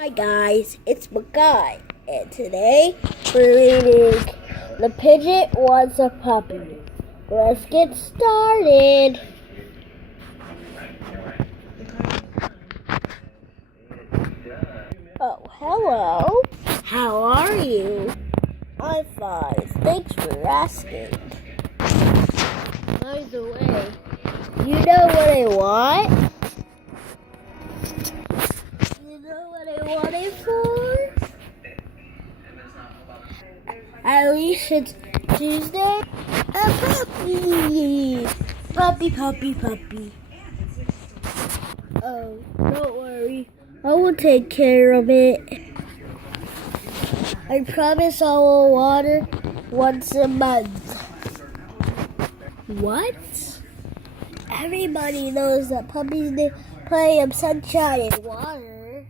Hi guys, it's Makai, and today we're reading The Pigeon Wants a Puppy. Let's get started. Oh, hello. How are you? I'm fine. Thanks for asking. By the way, you know what I want? You know what I want it for? At least it's Tuesday. A puppy! Puppy. Oh, don't worry. I will take care of it. I promise I will water once a month. What? Everybody knows that puppies need plenty of sunshine and water.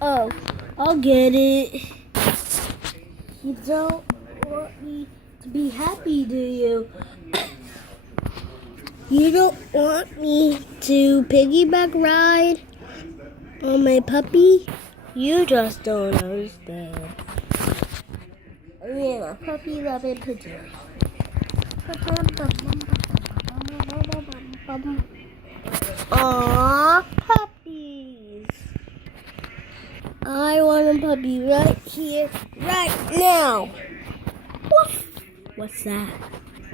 Oh, I'll get it. You don't want me to be happy, do you? You don't want me to piggyback ride on my puppy? You just don't understand. I am a puppy-loving pigeon. Aww, puppies. I want a puppy right here, right now. Woof. What's that?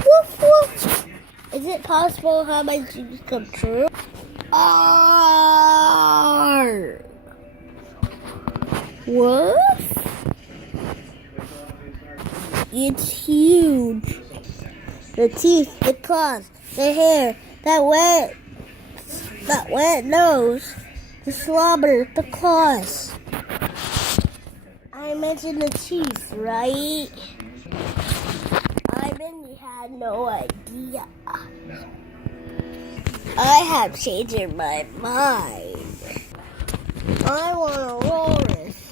Woof, woof. Is it possible how my dreams come true? Arr! Woof. It's huge. The teeth, the claws, the hair, that wet nose, the slobber, the claws. I mentioned the teeth, right? I really had no idea. I have changed my mind. I want a walrus.